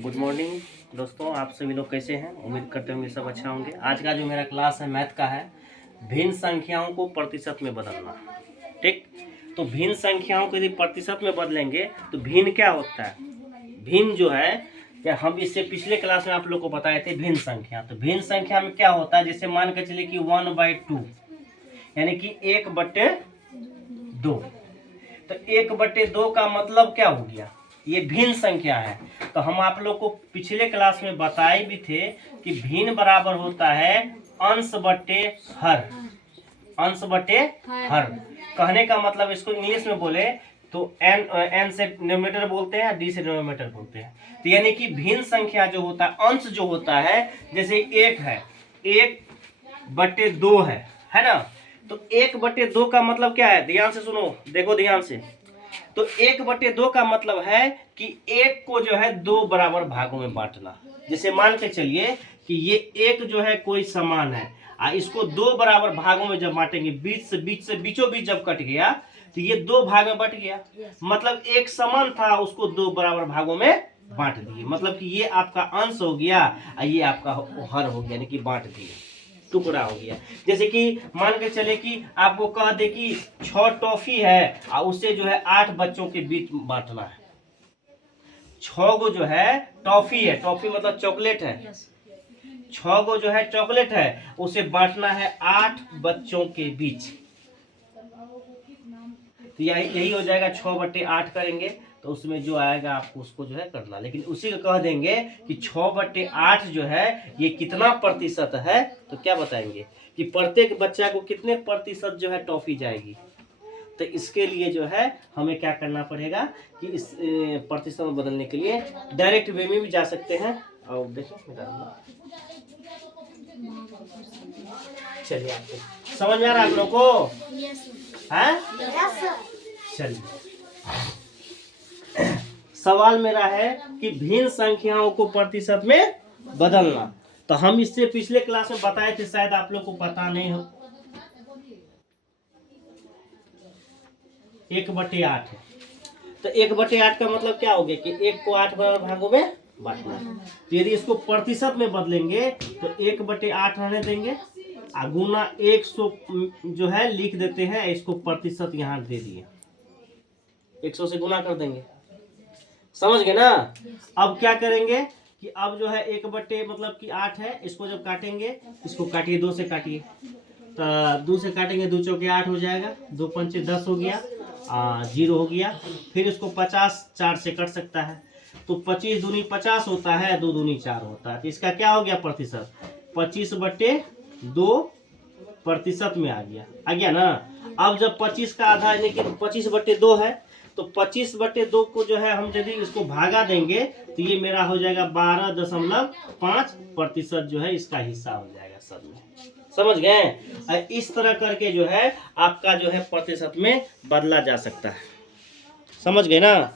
Good morning दोस्तों, आप सभी लोग कैसे हैं। उम्मीद करते होंगे सब अच्छा होंगे। आज का जो मेरा क्लास है मैथ का है, भिन्न संख्याओं को प्रतिशत में बदलना। ठीक, तो भिन्न संख्याओं को यदि प्रतिशत में बदलेंगे तो भिन्न क्या होता है। भिन्न जो है, क्या हम इससे पिछले क्लास में आप लोग को बताए थे भिन्न संख्या। तो भिन्न संख्या में क्या होता है, जैसे मान के चलिए कि 1/2 यानी कि 1/2। तो 1/2 का मतलब क्या हो गया, ये भिन्न संख्या है। तो हम आप लोग को पिछले क्लास में बताए भी थे कि भिन्न बराबर होता है अंश बटे हर। अंश बटे हर कहने का मतलब, इसको इंग्लिश में बोले तो एन से डिनोमिनेटर बोलते हैं, डी से डिनोमिनेटर बोलते हैं। तो यानी कि भिन्न संख्या जो होता है, अंश जो होता है, जैसे 1 है, 1/2 है ना। तो 1/2 का मतलब क्या है, ध्यान से सुनो, देखो ध्यान से। तो 1/2 का मतलब है कि 1 को जो है 2 बराबर भागों में बांटना। जैसे मान के चलिए कि ये 1 जो है कोई समान है, इसको 2 बराबर भागों में जब बांटेंगे, बीच से बीचों बीच जब कट गया तो ये 2 भाग में बट गया। मतलब एक समान था, उसको 2 बराबर भागों में बांट दिए। मतलब कि ये आपका अंश हो गया और ये आपका हर हो गया, यानी कि बांट दिए, टुकड़ा हो गया। जैसे कि मान के चले कि आपको कह दे कि 6 टॉफी है और उसे जो है 8 बच्चों के बीच बांटना है। 6 गो जो है टॉफी है, टॉफी मतलब चॉकलेट है, 6 गो जो है चॉकलेट है, उसे बांटना है 8 बच्चों के बीच। तो यही हो जाएगा, 6/8 करेंगे तो उसमें जो आएगा आपको उसको जो है करना। लेकिन उसी को कह देंगे कि 6/8 जो है ये कितना प्रतिशत है, तो क्या बताएंगे कि प्रत्येक बच्चा को कितने प्रतिशत जो है टॉफी जाएगी। तो इसके लिए जो है हमें क्या करना पड़ेगा कि इस प्रतिशत में बदलने के लिए डायरेक्ट वे में भी जा सकते हैं। और देखो चलिए, आपको समझ में आ रहा है आप लोग को? चलिए, सवाल मेरा है कि भिन्न संख्याओं को प्रतिशत में बदलना। तो हम इससे पिछले क्लास में बताए थे, शायद आप लोग को पता नहीं हो। 1/8 है, तो 1/8 का मतलब क्या हो गया कि 1 को 8 भागों में बांटना है। तो यदि इसको प्रतिशत में बदलेंगे तो 1/8 रहने देंगे, गुना 100 जो है लिख देते हैं, इसको प्रतिशत यहाँ दे दिए, 100 से गुना कर देंगे। समझ गए ना। अब क्या करेंगे कि अब जो है 1/, मतलब कि 8 है, इसको जब काटेंगे, इसको काटिए, 2 से काटिए, तो 2 से काटेंगे, 2 चौके 8 हो जाएगा, 2 पंचे 10 हो गया, 0 हो गया। फिर इसको 50 4 से कट सकता है, तो 25 दूनी 50 होता है, 2 दूनी 4 होता है। तो इसका क्या हो गया प्रतिशत, 25/2 प्रतिशत में आ गया ना। अब जब 25 का आधा यानी कि 25/2 है, तो 25/2 को जो है हम यदि इसको भागा देंगे तो ये मेरा हो जाएगा 12.5% जो है इसका हिस्सा हो जाएगा सब में। समझ गए। इस तरह करके जो है आपका जो है प्रतिशत में बदला जा सकता है। समझ गए ना।